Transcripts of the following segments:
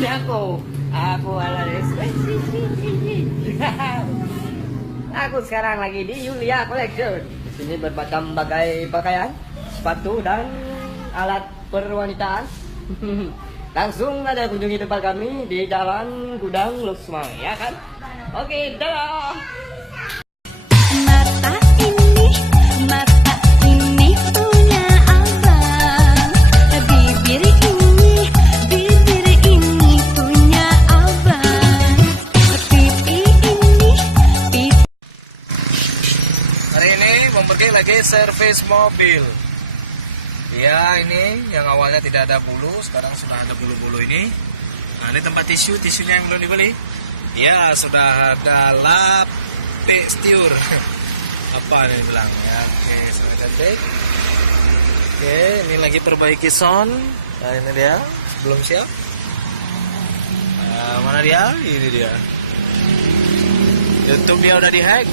Aku ala Aku sekarang lagi di Yulia Collection. Di sini berbagai pakaian, sepatu dan alat perwanitaan. Langsung ada kunjungi tempat kami di Jalan Gudang Luxma, ya kan? Oke, dadah. Mata ini punya abang. Bibir ini punya abang. Pipi ini pipi. Hari ini mempergi lagi servis mobil. Ya, ini yang awalnya tidak ada bulu, sekarang sudah ada bulu-bulu ini. Nah, ini tempat tisunya yang belum dibeli. Ya, sudah ada lap tekstur. Apa nih bilang ya? Oke, sudah cantik. Oke, ini lagi perbaiki sound. Nah, ini dia, belum siap. Nah, mana dia? Ini dia. YouTube dia udah dihack.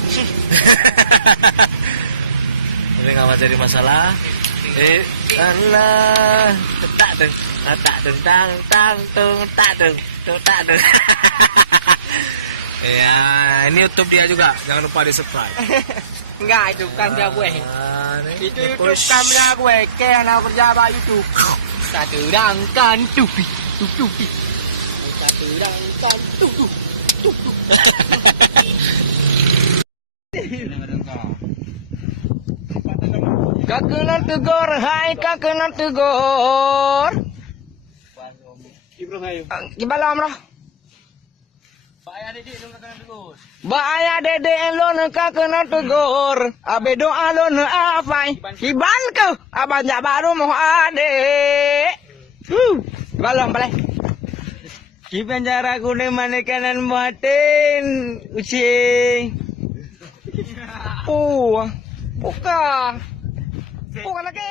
Tapi nggak jadi masalah. Allah, tak deng, tak deng. Ya, ini YouTube dia juga, jangan lupa di subscribe. Enggak, itu bukan dia gue. Itu YouTube kamera gue, kayak anak kerja apa YouTube. Satu rangkan tupi. Satu rangkan tupi. Kakak tegur, hai kakak tegur. Gimana amrah? Bahaya dede lo neka kena tegur, abe doa lo ne afai, kiban ke, abang baru mau ade. Balong balik. Kiban cara kuning mana kanan batin, ucing. Buka lagi.